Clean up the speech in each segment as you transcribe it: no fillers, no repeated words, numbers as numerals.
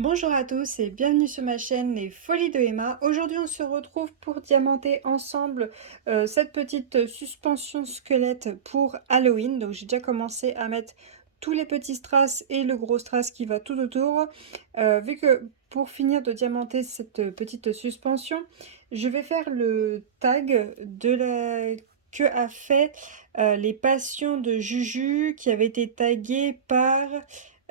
Bonjour à tous et bienvenue sur ma chaîne Les Folies de Emma. Aujourd'hui on se retrouve pour diamanter ensemble cette petite suspension squelette pour Halloween. Donc j'ai déjà commencé à mettre tous les petits strass et le gros strass qui va tout autour. Vu que pour finir de diamanter cette petite suspension, je vais faire le tag de la que a fait les passions de Juju qui avait été tagué par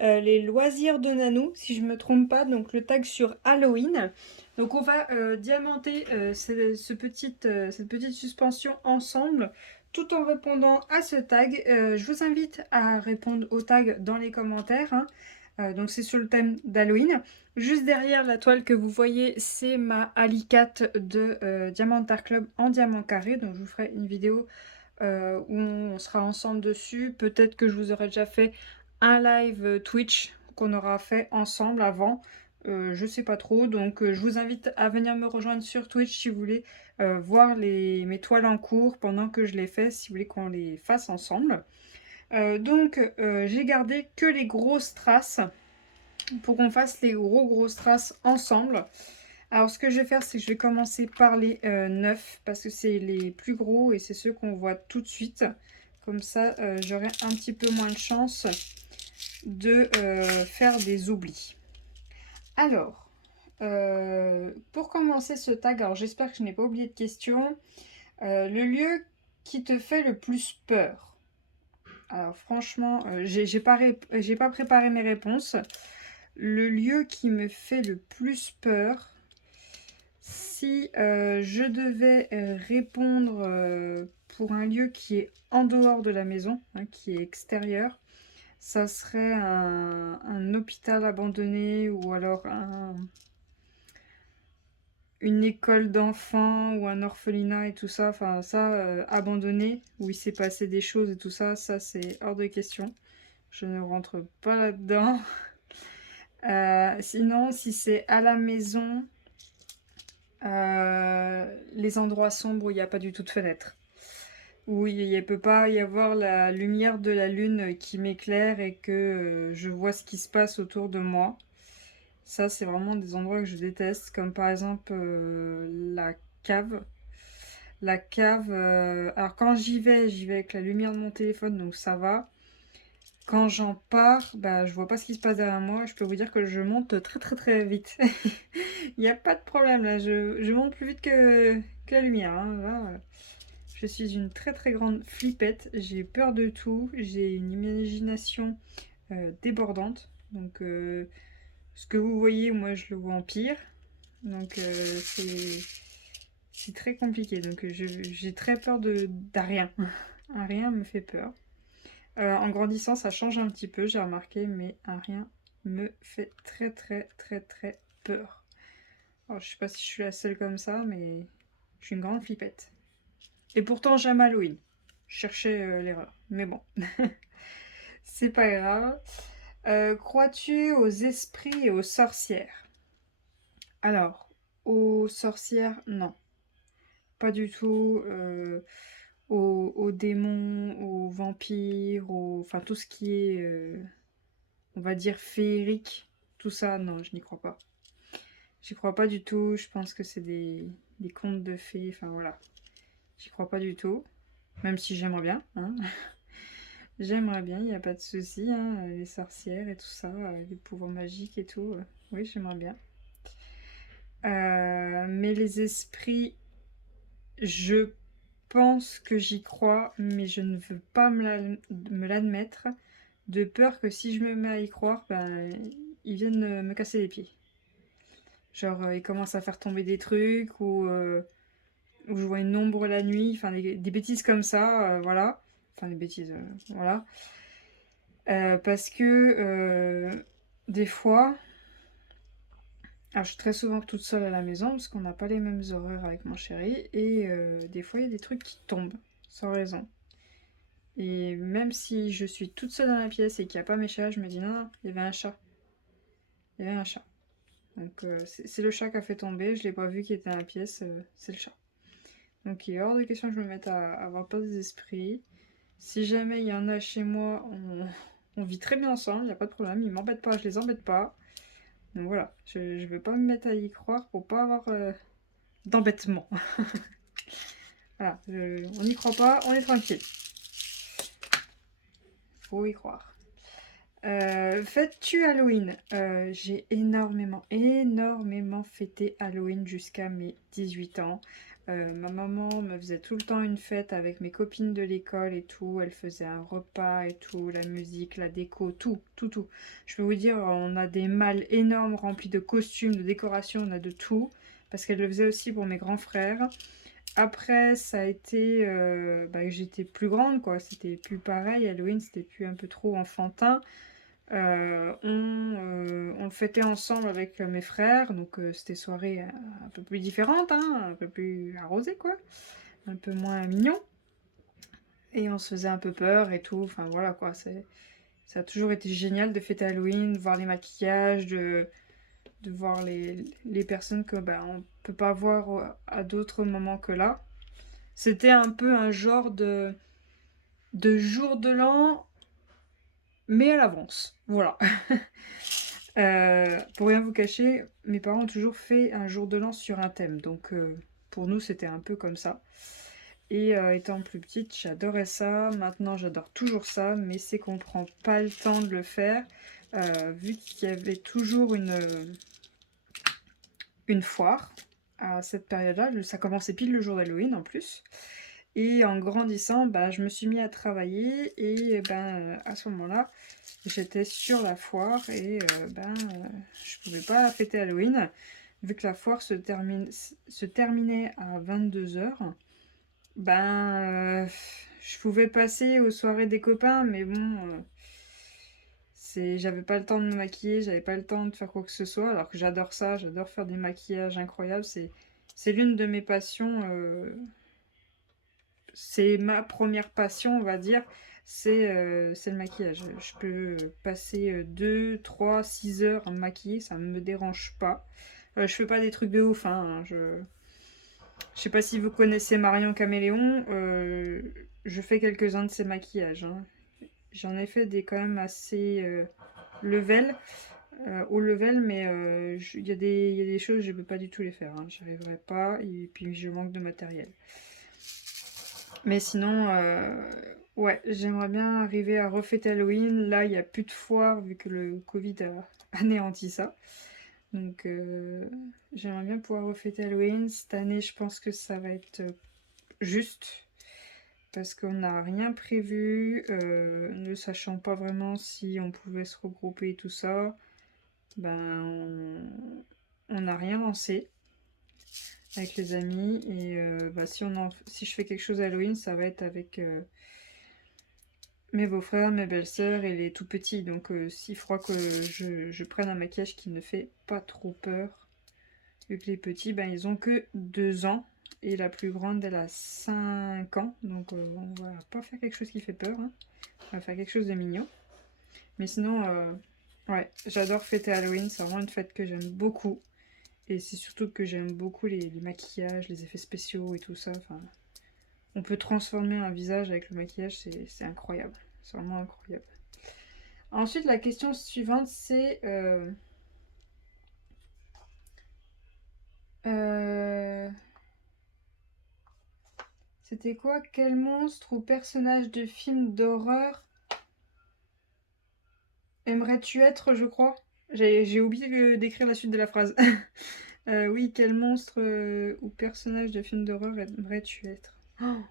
les loisirs de Nanou, si je me trompe pas, donc le tag sur Halloween. Donc on va diamanter cette petite suspension ensemble, tout en répondant à ce tag. Je vous invite à répondre au tag dans les commentaires, hein. Donc c'est sur le thème d'Halloween. Juste derrière la toile que vous voyez, c'est ma Alicate de Diamant Art Club en diamant carré. Donc je vous ferai une vidéo où on sera ensemble dessus. Peut-être que je vous aurai déjà fait un live Twitch qu'on aura fait ensemble avant. Je sais pas trop, donc je vous invite à venir me rejoindre sur Twitch si vous voulez voir mes toiles en cours pendant que je les fais, si vous voulez qu'on les fasse ensemble. J'ai gardé que les grosses traces pour qu'on fasse les grosses traces ensemble. Alors ce que je vais faire, c'est que je vais commencer par les neufs parce que c'est les plus gros et c'est ceux qu'on voit tout de suite. Comme ça, j'aurai un petit peu moins de chance de faire des oublis. Alors, pour commencer ce tag, alors j'espère que je n'ai pas oublié de question. Le lieu qui te fait le plus peur. Alors franchement, j'ai pas préparé mes réponses. Le lieu qui me fait le plus peur, si je devais répondre pour un lieu qui est en dehors de la maison, hein, qui est extérieur, ça serait un hôpital abandonné ou alors une école d'enfants ou un orphelinat et tout ça. Enfin, ça, abandonné, où il s'est passé des choses et tout ça, ça c'est hors de question. Je ne rentre pas là-dedans. Sinon, si c'est à la maison, les endroits sombres où il n'y a pas du tout de fenêtre. Où il ne peut pas y avoir la lumière de la lune qui m'éclaire et que je vois ce qui se passe autour de moi. Ça, c'est vraiment des endroits que je déteste, comme par exemple la cave. La cave, alors quand j'y vais avec la lumière de mon téléphone, donc ça va. Quand j'en pars, bah, je vois pas ce qui se passe derrière moi. Je peux vous dire que je monte très très très vite. Il n'y a pas de problème là, je monte plus vite que la lumière, hein. Là, je suis une très très grande flippette. J'ai peur de tout. J'ai une imagination débordante. Donc ce que vous voyez, moi je le vois en pire. Donc c'est très compliqué. Donc j'ai très peur d'à rien. Un rien me fait peur. En grandissant, ça change un petit peu, j'ai remarqué, mais un rien me fait très très très très peur. Alors, je sais pas si je suis la seule comme ça, mais je suis une grande flippette. Et pourtant, j'aime Halloween. Je cherchais l'erreur. Mais bon, c'est pas grave. Crois-tu aux esprits et aux sorcières? Alors, aux sorcières, non. Pas du tout. Aux démons, aux vampires, enfin tout ce qui est, on va dire, féerique. Tout ça, non, je n'y crois pas. J'y crois pas du tout. Je pense que c'est des contes de fées. Enfin voilà. J'y crois pas du tout. Même si j'aimerais bien, hein. J'aimerais bien, il n'y a pas de souci, hein, les sorcières et tout ça, les pouvoirs magiques et tout. Oui, j'aimerais bien. Mais les esprits, je pense que j'y crois, mais je ne veux pas me l'admettre, de peur que si je me mets à y croire, ben, ils viennent me casser les pieds. Genre, ils commencent à faire tomber des trucs, ou je vois une ombre la nuit, enfin des bêtises comme ça, voilà. Enfin des bêtises, voilà. Parce que des fois, alors je suis très souvent toute seule à la maison parce qu'on n'a pas les mêmes horaires avec mon chéri et des fois il y a des trucs qui tombent sans raison. Et même si je suis toute seule dans la pièce et qu'il n'y a pas mes chats, je me dis non, non, il y avait un chat. Il y avait un chat. Donc c'est le chat qui a fait tomber, je l'ai pas vu qui était dans la pièce, c'est le chat. Donc il est hors de question que je me mette à avoir peur des esprits. Si jamais il y en a chez moi, on vit très bien ensemble, il n'y a pas de problème, ils m'embêtent pas, je les embête pas. Donc voilà, je ne vais pas me mettre à y croire pour pas avoir d'embêtement. Voilà, on n'y croit pas, on est tranquille. Faut y croire. Fêtes-tu Halloween? J'ai énormément fêté Halloween jusqu'à mes 18 ans. Ma maman me faisait tout le temps une fête avec mes copines de l'école et tout. Elle faisait un repas et tout, la musique, la déco, tout, tout, tout. Je peux vous dire, on a des malles énormes remplis de costumes, de décorations, on a de tout. Parce qu'elle le faisait aussi pour mes grands frères. Après, ça a été j'étais plus grande, quoi. C'était plus pareil. Halloween, c'était plus un peu trop enfantin. On le fêtait ensemble avec mes frères, donc c'était soirée un peu plus différente, hein, un peu plus arrosée, quoi. Un peu moins mignon. Et on se faisait un peu peur et tout. Enfin voilà, quoi. Ça a toujours été génial de fêter Halloween, de voir les maquillages, de voir les personnes que on peut pas voir à d'autres moments que là. C'était un peu un genre de jour de l'an, mais à l'avance. Voilà. Pour rien vous cacher, mes parents ont toujours fait un jour de l'an sur un thème. Donc pour nous, c'était un peu comme ça. Et étant plus petite, j'adorais ça. Maintenant, j'adore toujours ça, mais c'est qu'on prend pas le temps de le faire. Vu qu'il y avait toujours une foire à cette période-là. Ça commençait pile le jour d'Halloween en plus. Et en grandissant, je me suis mis à travailler et à ce moment-là, j'étais sur la foire et je pouvais pas fêter Halloween vu que la foire se terminait à 22h. Je pouvais passer aux soirées des copains, mais bon, j'avais pas le temps de me maquiller, j'avais pas le temps de faire quoi que ce soit, alors que j'adore ça, j'adore faire des maquillages incroyables. C'est l'une de mes passions. C'est ma première passion, on va dire, c'est le maquillage. Je peux passer 2, 3, 6 heures à me maquiller, ça ne me dérange pas. Je fais pas des trucs de ouf, hein. Je sais pas si vous connaissez Marion Caméléon, je fais quelques-uns de ses maquillages, hein. J'en ai fait des quand même assez level, haut level, mais il y a des choses, je peux pas du tout les faire, hein. J'y arriverai pas, et puis je manque de matériel. Mais sinon, ouais, j'aimerais bien arriver à refêter Halloween. Là, il n'y a plus de foire vu que le Covid a anéanti ça. Donc, j'aimerais bien pouvoir refêter Halloween. Cette année, je pense que ça va être juste. Parce qu'on n'a rien prévu, ne sachant pas vraiment si on pouvait se regrouper et tout ça. On n'a rien lancé avec les amis. Et si je fais quelque chose à Halloween, ça va être avec mes beaux-frères, mes belles-sœurs et les tout petits. Donc s'il faudra que je prenne un maquillage qui ne fait pas trop peur. Vu que les petits, ils ont que 2 ans. Et la plus grande, elle a 5 ans. Donc on va pas faire quelque chose qui fait peur, hein. On va faire quelque chose de mignon. Mais sinon, ouais, j'adore fêter Halloween. C'est vraiment une fête que j'aime beaucoup. Et c'est surtout que j'aime beaucoup les maquillages, les effets spéciaux et tout ça. Enfin, on peut transformer un visage avec le maquillage, c'est incroyable. C'est vraiment incroyable. Ensuite, la question suivante, c'est... c'était quoi? Quel monstre ou personnage de film d'horreur aimerais-tu être, je crois? J'ai oublié d'écrire la suite de la phrase. Oui, quel monstre ou personnage de film d'horreur aimerais-tu être? Oh,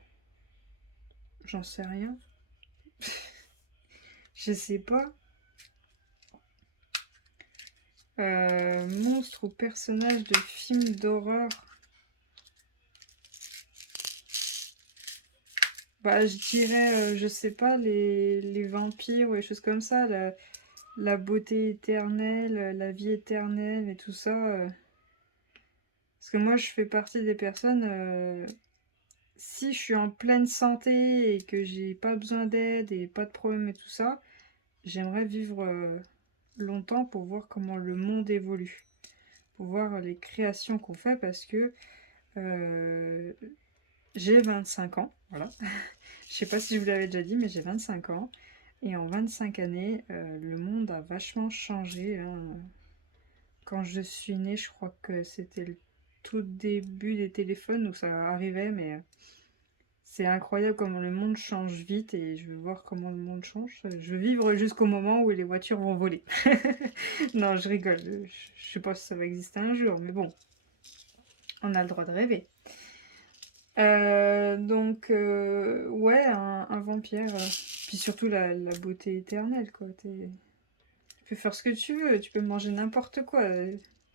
j'en sais rien. Je sais pas. Monstre ou personnage de film d'horreur? Je dirais, je sais pas, les vampires ou les choses comme ça, la beauté éternelle, la vie éternelle et tout ça. Parce que moi, je fais partie des personnes, si je suis en pleine santé et que j'ai pas besoin d'aide et pas de problème et tout ça, j'aimerais vivre longtemps pour voir comment le monde évolue, pour voir les créations qu'on fait parce que euh, j'ai 25 ans, voilà. Je sais pas si je vous l'avais déjà dit, mais j'ai 25 ans. Et en 25 années, le monde a vachement changé, hein. quand je suis née, je crois que c'était le tout début des téléphones où ça arrivait, mais c'est incroyable comment le monde change vite et je veux voir comment le monde change. Je veux vivre jusqu'au moment où les voitures vont voler. Non, je rigole. Je sais pas si ça va exister un jour, mais bon, on a le droit de rêver. Donc, ouais, un vampire. Puis surtout la beauté éternelle, quoi. Tu peux faire ce que tu veux, tu peux manger n'importe quoi.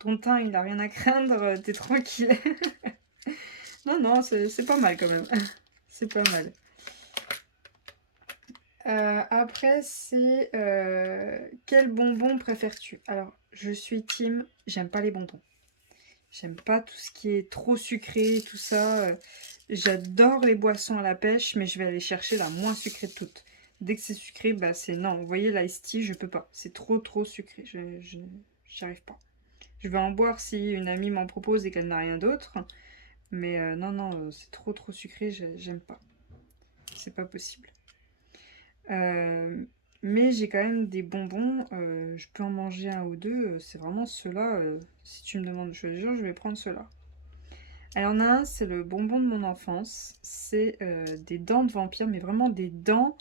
Ton teint, il a rien à craindre, t'es tranquille. Non, non, c'est pas mal quand même. C'est pas mal. Après, c'est quel bonbon préfères-tu? Alors, je suis team, j'aime pas les bonbons. J'aime pas tout ce qui est trop sucré, tout ça. J'adore les boissons à la pêche, mais je vais aller chercher la moins sucrée de toutes. Dès que c'est sucré, bah c'est non. Vous voyez, l'ice tea, je peux pas. C'est trop sucré. J'y arrive pas. Je vais en boire si une amie m'en propose et qu'elle n'a rien d'autre. Mais non, non, c'est trop sucré, j'aime pas. C'est pas possible. Mais j'ai quand même des bonbons. Je peux en manger un ou deux. C'est vraiment ceux-là. Si tu me demandes de choisir, je vais prendre ceux-là. Alors, il y en a un, c'est le bonbon de mon enfance. C'est des dents de vampire, mais vraiment des dents.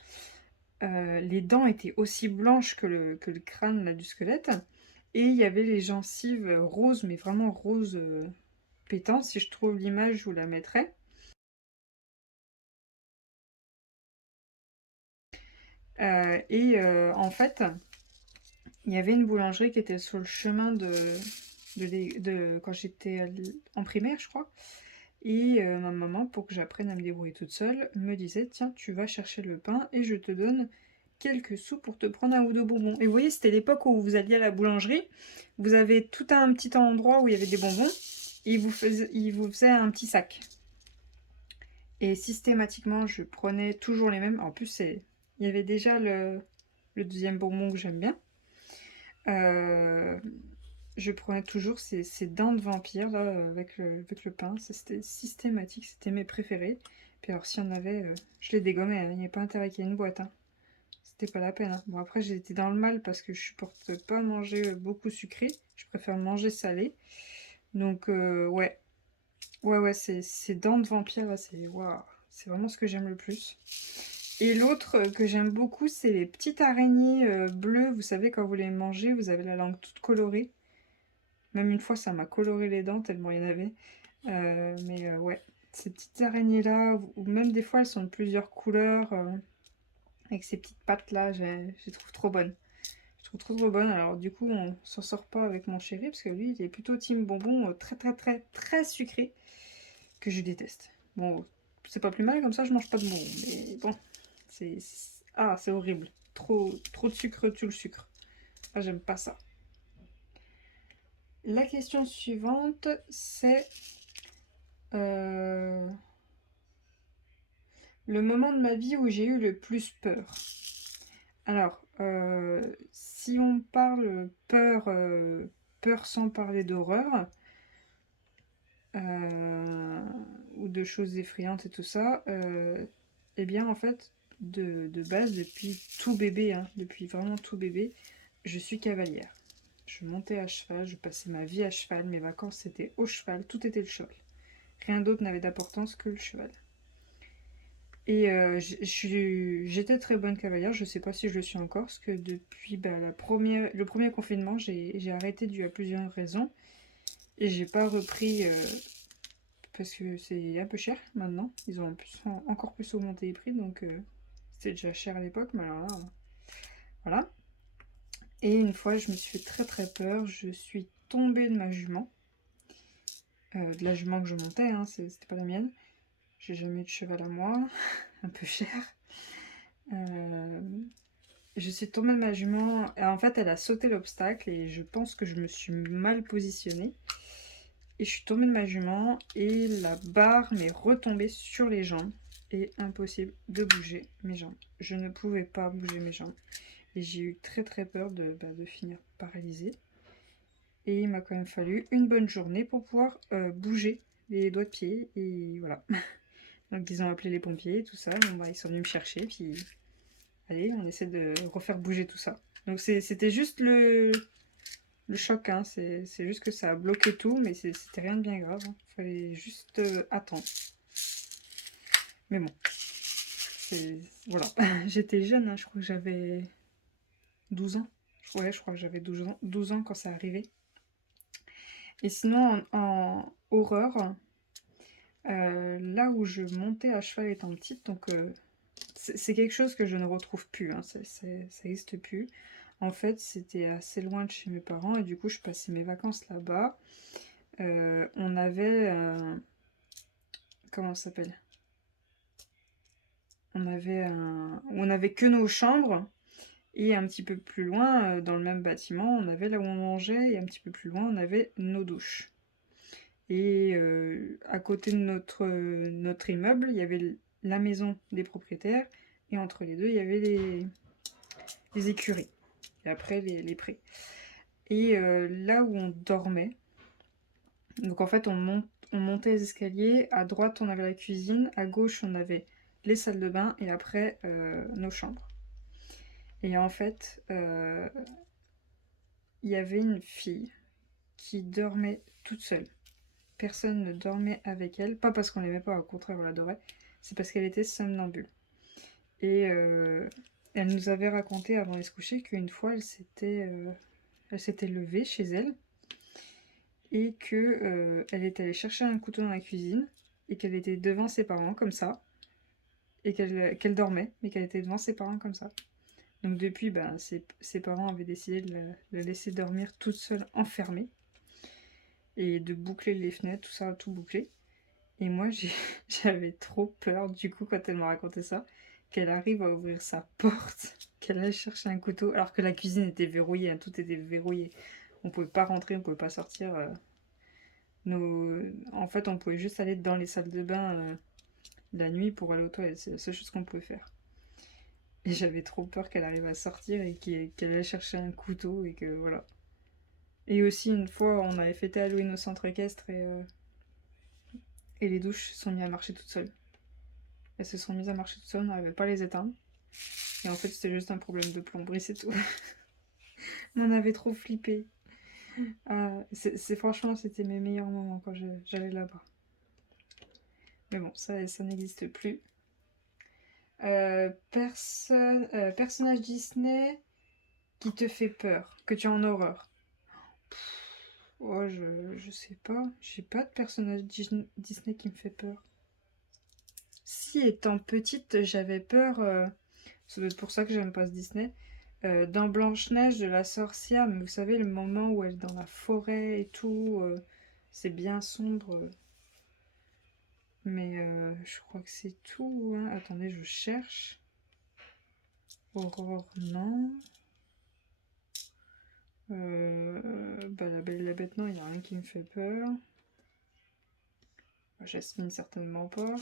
Les dents étaient aussi blanches que le crâne là, du squelette. Et il y avait les gencives roses, mais vraiment roses pétant. Si je trouve l'image, je vous la mettrai. En fait, il y avait une boulangerie qui était sur le chemin de quand j'étais en primaire, je crois. Et ma maman, pour que j'apprenne à me débrouiller toute seule, me disait: tiens, tu vas chercher le pain et je te donne quelques sous pour te prendre un ou deux bonbons. Et vous voyez, c'était l'époque où vous alliez à la boulangerie, vous avez tout un petit endroit où il y avait des bonbons, et il vous faisait un petit sac. Et systématiquement, je prenais toujours les mêmes. En plus, il y avait déjà le deuxième bonbon que j'aime bien. Je prenais toujours ces dents de vampire là, avec le pain. C'était systématique, c'était mes préférés. Puis alors, s'il y en avait, je les dégommais, hein. Il n'y avait pas intérêt qu'il y ait une boîte, hein. C'était pas la peine, hein. Bon, après, j'ai été dans le mal parce que je supporte pas manger beaucoup sucré. Je préfère manger salé. Donc, ouais. Ouais, ces dents de vampire là, c'est waouh, c'est vraiment ce que j'aime le plus. Et l'autre que j'aime beaucoup, c'est les petites araignées bleues. Vous savez, quand vous les mangez, vous avez la langue toute colorée. Même une fois, ça m'a coloré les dents tellement il y en avait. Ouais, ces petites araignées-là, ou même des fois, elles sont de plusieurs couleurs, avec ces petites pattes-là, je les trouve trop bonnes. Je trouve trop bonnes. Alors du coup, on s'en sort pas avec mon chéri, parce que lui, il est plutôt team bonbon, très sucré, que je déteste. Bon, c'est pas plus mal, comme ça, je mange pas de bonbons. Mais bon, c'est horrible. Trop de sucre tue le sucre. Ah, j'aime pas ça. La question suivante, c'est le moment de ma vie où j'ai eu le plus peur. Alors, si on parle peur, peur sans parler d'horreur, ou de choses effrayantes et tout ça, eh bien en fait, de base, depuis tout bébé, hein, depuis vraiment tout bébé, je suis cavalière. Je montais à cheval, je passais ma vie à cheval, mes vacances c'était au cheval, tout était le cheval. Rien d'autre n'avait d'importance que le cheval. Et j'étais très bonne cavalière, je sais pas si je le suis encore, parce que depuis le premier confinement, j'ai arrêté dû à plusieurs raisons. Et j'ai pas repris parce que c'est un peu cher maintenant. Ils ont encore plus augmenté les prix, donc c'était déjà cher à l'époque, mais alors là, voilà. Et une fois, je me suis fait très peur, je suis tombée de ma jument. De la jument que je montais, hein, c'était pas la mienne. J'ai jamais eu de cheval à moi, un peu cher. Je suis tombée de ma jument. Et en fait, elle a sauté l'obstacle et je pense que je me suis mal positionnée. Et je suis tombée de ma jument et la barre m'est retombée sur les jambes. Et impossible de bouger mes jambes. Je ne pouvais pas bouger mes jambes. Et j'ai eu très peur de finir paralysée. Et il m'a quand même fallu une bonne journée pour pouvoir bouger les doigts de pied. Et voilà. Donc ils ont appelé les pompiers, tout ça. Bon, ils sont venus me chercher. Puis allez, on essaie de refaire bouger tout ça. Donc c'était juste le le choc, hein. C'est juste que ça a bloqué tout, mais c'était rien de bien grave, hein. Fallait juste attendre. Mais bon, voilà. J'étais jeune, hein, je crois que j'avais 12 ans. Ouais, je crois que j'avais 12 ans quand ça arrivait. Et sinon, en horreur, là où je montais à cheval étant petite, donc c'est quelque chose que je ne retrouve plus, hein, ça n'existe plus. En fait, c'était assez loin de chez mes parents et du coup, je passais mes vacances là-bas. On avait... comment ça s'appelle? On avait que nos chambres et un petit peu plus loin, dans le même bâtiment, on avait là où on mangeait et un petit peu plus loin, on avait nos douches. Et à côté de notre immeuble, il y avait la maison des propriétaires et entre les deux, il y avait les écuries. Et après, les prés. Et là où on dormait, donc en fait, on montait les escaliers. À droite, on avait la cuisine. À gauche, on avait les salles de bain. Et après, nos chambres. Et en fait, il y avait une fille qui dormait toute seule. Personne ne dormait avec elle. Pas parce qu'on l'aimait pas, au contraire, on l'adorait. C'est parce qu'elle était somnambule. Et elle nous avait raconté avant de se coucher qu'une fois, elle s'était levée chez elle et que elle était allée chercher un couteau dans la cuisine et qu'elle était devant ses parents comme ça et qu'elle dormait mais qu'elle était devant ses parents comme ça. Donc depuis, ben, ses parents avaient décidé de la laisser dormir toute seule enfermée et de boucler les fenêtres, tout ça, tout boucler. Et moi, j'avais trop peur du coup quand elle m'a raconté ça, qu'elle arrive à ouvrir sa porte, qu'elle aille chercher un couteau alors que la cuisine était verrouillée, hein, tout était verrouillé. On pouvait pas rentrer, on pouvait pas sortir. En fait, on pouvait juste aller dans les salles de bain la nuit pour aller aux toilettes. C'est la seule chose qu'on pouvait faire. Et j'avais trop peur qu'elle arrive à sortir et qu'elle aille chercher un couteau et que voilà. Et aussi, une fois, on avait fêté Halloween au centre équestre et les douches se sont mises à marcher toutes seules. Elles se sont mises à marcher toutes seules, on n'arrivait pas à les éteindre. Et en fait, c'était juste un problème de plomberie, c'est tout. On avait trop flippé. Franchement, c'était mes meilleurs moments quand j'allais là-bas. Mais bon, ça n'existe plus. Personnage Disney qui te fait peur, que tu as en horreur. Oh, je sais pas. J'ai pas de personnage Disney qui me fait peur. Si, étant petite, j'avais peur. Ça doit être pour ça que j'aime pas ce Disney. Dans Blanche-Neige de la sorcière, mais vous savez, le moment où elle est dans la forêt et tout, c'est bien sombre. Mais je crois que c'est tout, hein. Attendez, je cherche. Aurore, non. Bah, la Belle et la Bête, non, il n'y a rien qui me fait peur. Jasmine, certainement pas.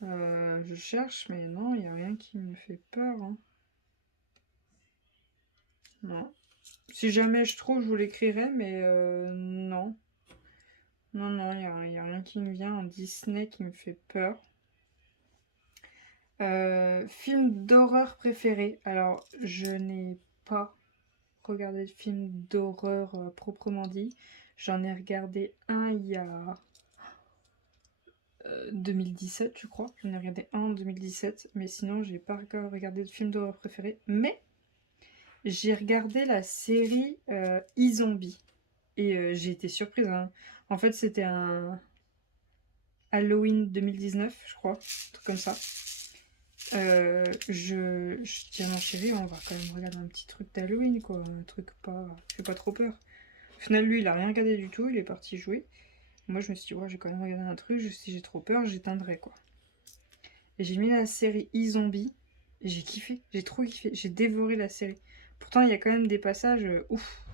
Je cherche, mais non, il n'y a rien qui me fait peur, hein. Non. Si jamais je trouve, je vous l'écrirai, mais non. Non, non, il n'y a rien qui me vient en Disney qui me fait peur. Film d'horreur préféré. Alors, je n'ai pas regardé de film d'horreur proprement dit. J'en ai regardé un il y a 2017, je crois. J'en ai regardé un en 2017, mais sinon, j'ai pas regardé de film d'horreur préféré. Mais j'ai regardé la série e-Zombie. Et j'ai été surprise, hein. En fait, c'était un Halloween 2019, je crois. Un truc comme ça. Je dis à mon chéri, on va quand même regarder un petit truc d'Halloween, quoi. Un truc qui fait pas trop peur. Au final, lui, il a rien regardé du tout. Il est parti jouer. Moi, je me suis dit, ouais, j'ai quand même regardé un truc. Si j'ai trop peur, j'éteindrai, quoi. Et j'ai mis la série e-Zombie. Et j'ai kiffé. J'ai trop kiffé. J'ai dévoré la série. Pourtant, il y a quand même des passages ouf.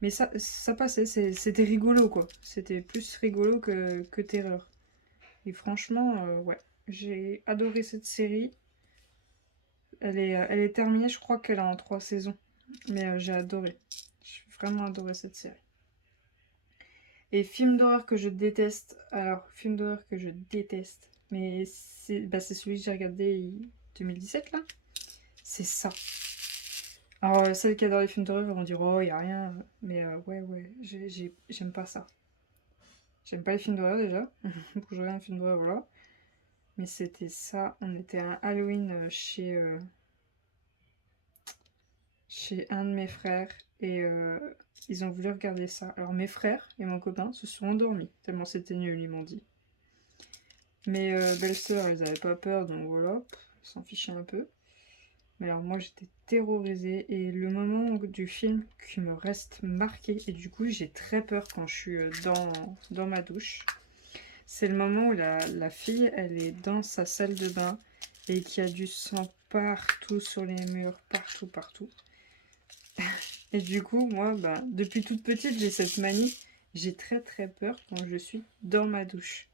Mais ça passait. C'était rigolo, quoi. C'était plus rigolo que terreur. Et franchement, ouais. J'ai adoré cette série. Elle est terminée, je crois qu'elle est en 3 saisons. Mais j'ai adoré. J'ai vraiment adoré cette série. Et film d'horreur que je déteste. Alors, film d'horreur que je déteste. Mais c'est celui que j'ai regardé 2017 là. C'est ça. Alors, celles qui adorent les films d'horreur vont dire oh, y a rien. Mais ouais, j'aime pas ça. J'aime pas les films d'horreur déjà. Pour que je regarde un film d'horreur, voilà. Mais c'était ça. On était à un Halloween chez un de mes frères. Et ils ont voulu regarder ça. Alors, mes frères et mon copain se sont endormis. Tellement c'était nul, ils m'ont dit. Mes belles-sœurs, elles avaient pas peur, donc voilà. Ils s'en fichaient un peu. Mais alors moi j'étais terrorisée et le moment du film qui me reste marqué et du coup j'ai très peur quand je suis dans ma douche, c'est le moment où la fille elle est dans sa salle de bain et qu'il y a du sang partout sur les murs, partout, partout. Et du coup moi bah, depuis toute petite j'ai cette manie, j'ai très très peur quand je suis dans ma douche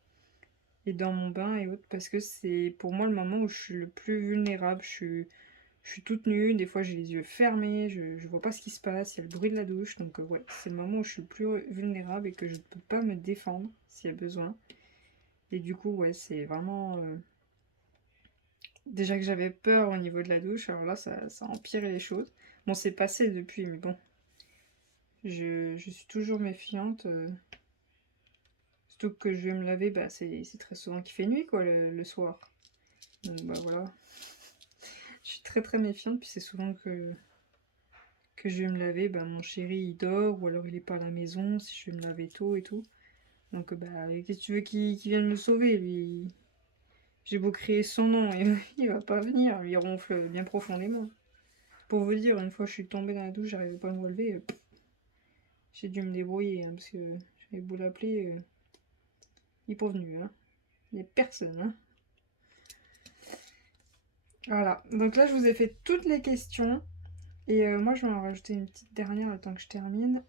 et dans mon bain et autres parce que c'est pour moi le moment où je suis le plus vulnérable, je suis toute nue, des fois j'ai les yeux fermés, je vois pas ce qui se passe, il y a le bruit de la douche, donc ouais, c'est le moment où je suis le plus vulnérable et que je ne peux pas me défendre s'il y a besoin. Et du coup, ouais, c'est vraiment... Déjà que j'avais peur au niveau de la douche, alors là, ça a empiré les choses. Bon, c'est passé depuis, mais bon, je suis toujours méfiante. Surtout que je vais me laver, bah c'est très souvent qu'il fait nuit, quoi, le soir. Donc bah voilà, je suis très très méfiante, puis c'est souvent que je vais me laver, bah, mon chéri il dort ou alors il est pas à la maison si je vais me laver tôt et tout. Donc bah qu'est-ce que tu veux qu'il vienne me sauver lui? J'ai beau crier son nom, il va pas venir, il ronfle bien profondément. Pour vous dire, une fois je suis tombée dans la douche, j'arrivais pas à me relever, j'ai dû me débrouiller hein, parce que j'avais beau l'appeler, il est pas venu, hein. Il y a personne, hein. Voilà, donc là je vous ai fait toutes les questions. Et moi, je vais en rajouter une petite dernière le temps que je termine.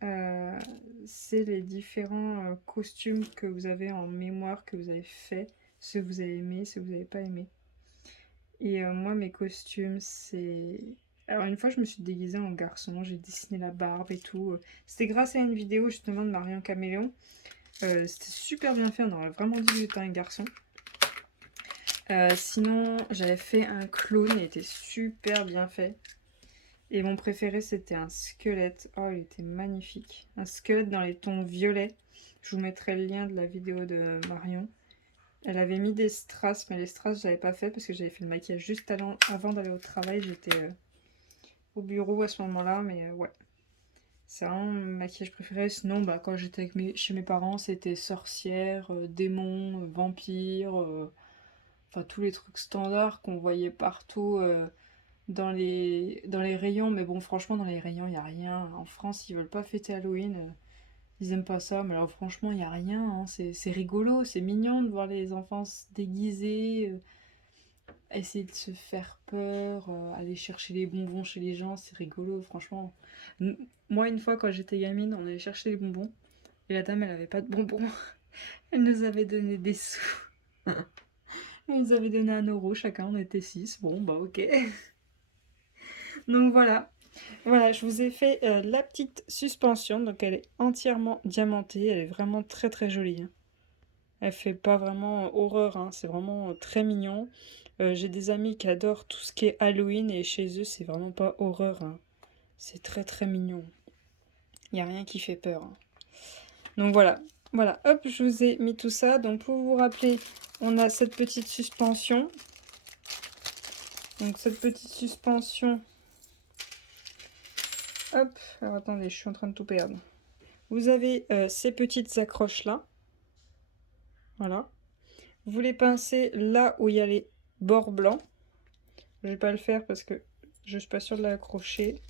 C'est les différents costumes que vous avez en mémoire, que vous avez fait, ceux que vous avez aimés, ceux que vous n'avez pas aimés. Et moi, mes costumes, c'est... Alors une fois, je me suis déguisée en garçon, j'ai dessiné la barbe et tout. C'était grâce à une vidéo justement de Marion Caméléon. C'était super bien fait, on aurait vraiment dit que j'étais un garçon. Sinon, j'avais fait un clown, il était super bien fait. Et mon préféré, c'était un squelette. Oh, il était magnifique. Un squelette dans les tons violets. Je vous mettrai le lien de la vidéo de Marion. Elle avait mis des strass, mais les strass, j'avais pas fait parce que j'avais fait le maquillage juste avant d'aller au travail. J'étais au bureau à ce moment-là, mais ouais. C'est vraiment mon maquillage préféré. Sinon, bah, quand j'étais chez mes parents, c'était sorcière, démon, vampire, enfin tous les trucs standards qu'on voyait partout. Dans les rayons, mais bon, franchement, dans les rayons, il n'y a rien. En France, ils veulent pas fêter Halloween, ils aiment pas ça, mais alors franchement, il n'y a rien. Hein. C'est rigolo, c'est mignon de voir les enfants se déguiser, essayer de se faire peur, aller chercher les bonbons chez les gens, c'est rigolo, franchement. Moi, une fois, quand j'étais gamine, on allait chercher les bonbons, et la dame, elle avait pas de bonbons. Elle nous avait donné des sous. Elle nous avait donné 1 euro chacun, on était 6. Bon, bah ok. Donc voilà. Voilà, je vous ai fait la petite suspension, donc elle est entièrement diamantée, elle est vraiment très très jolie. Hein. Elle fait pas vraiment horreur, hein, c'est vraiment très mignon. J'ai des amis qui adorent tout ce qui est Halloween et chez eux c'est vraiment pas horreur. Hein. C'est très très mignon. Il n'y a rien qui fait peur. Hein. Donc voilà, voilà, hop, je vous ai mis tout ça. Donc pour vous rappeler, on a cette petite suspension. Donc cette petite suspension. Hop, alors attendez, je suis en train de tout perdre. Vous avez ces petites accroches là. Voilà. Vous les pincez là où il y a les bords blancs. Je vais pas le faire parce que je suis pas sûre de l'accrocher.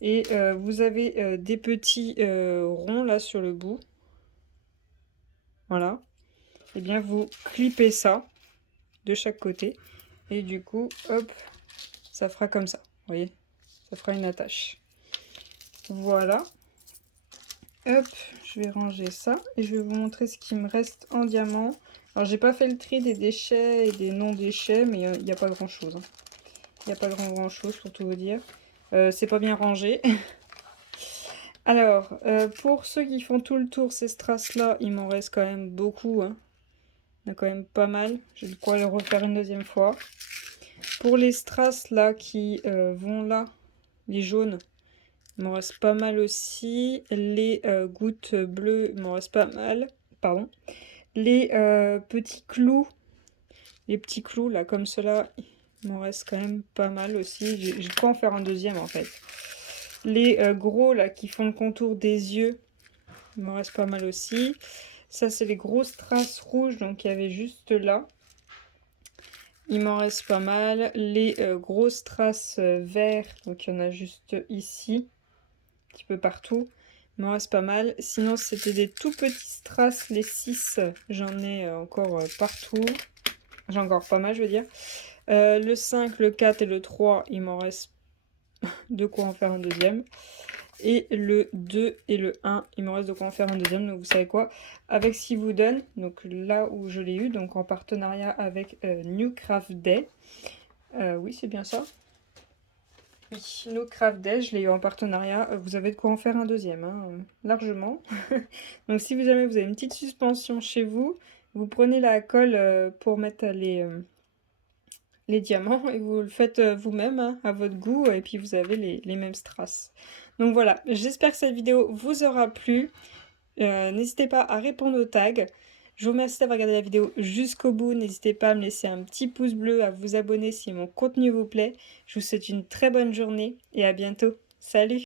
Et vous avez des petits ronds là sur le bout. Voilà. Et bien vous clipez ça de chaque côté. Et du coup, hop, ça fera comme ça. Vous voyez, ça fera une attache. Voilà. Hop, je vais ranger ça et je vais vous montrer ce qui me reste en diamant. Alors j'ai pas fait le tri des déchets et des non-déchets, mais il n'y a pas grand chose. Hein. Il n'y a pas grand chose pour tout vous dire. C'est pas bien rangé. Alors, pour ceux qui font tout le tour, ces strass-là, il m'en reste quand même beaucoup. Hein. Il y en a quand même pas mal. J'ai de quoi le refaire une deuxième fois. Pour les strass là qui vont là, les jaunes, il m'en reste pas mal aussi. Les gouttes bleues, il m'en reste pas mal. Pardon. Les petits clous, les petits clous là comme cela, il m'en reste quand même pas mal aussi. J'ai de quoi en faire un deuxième en fait. Les gros là qui font le contour des yeux, il m'en reste pas mal aussi. Ça c'est les grosses traces rouges donc il y avait juste là. Il m'en reste pas mal. Les grosses traces verts, donc il y en a juste ici, un petit peu partout. Il m'en reste pas mal. Sinon, c'était des tout petits strass, les 6. J'en ai encore partout. J'ai encore pas mal, je veux dire. Le 5, le 4 et le 3, il m'en reste de quoi en faire un deuxième. Et le 2 et le 1, il me reste de quoi en faire un deuxième. Donc vous savez quoi, avec ce qu'il vous donne, donc là où je l'ai eu, donc en partenariat avec New Craft Day. Oui, c'est bien ça. Oui, New Craft Day, je l'ai eu en partenariat. Vous avez de quoi en faire un deuxième, hein, largement. Donc si jamais vous avez une petite suspension chez vous, vous prenez la colle pour mettre les diamants et vous le faites vous-même hein, à votre goût et puis vous avez les mêmes strass. Donc voilà, j'espère que cette vidéo vous aura plu. N'hésitez pas à répondre aux tags. Je vous remercie d'avoir regardé la vidéo jusqu'au bout. N'hésitez pas à me laisser un petit pouce bleu, à vous abonner si mon contenu vous plaît. Je vous souhaite une très bonne journée et à bientôt. Salut!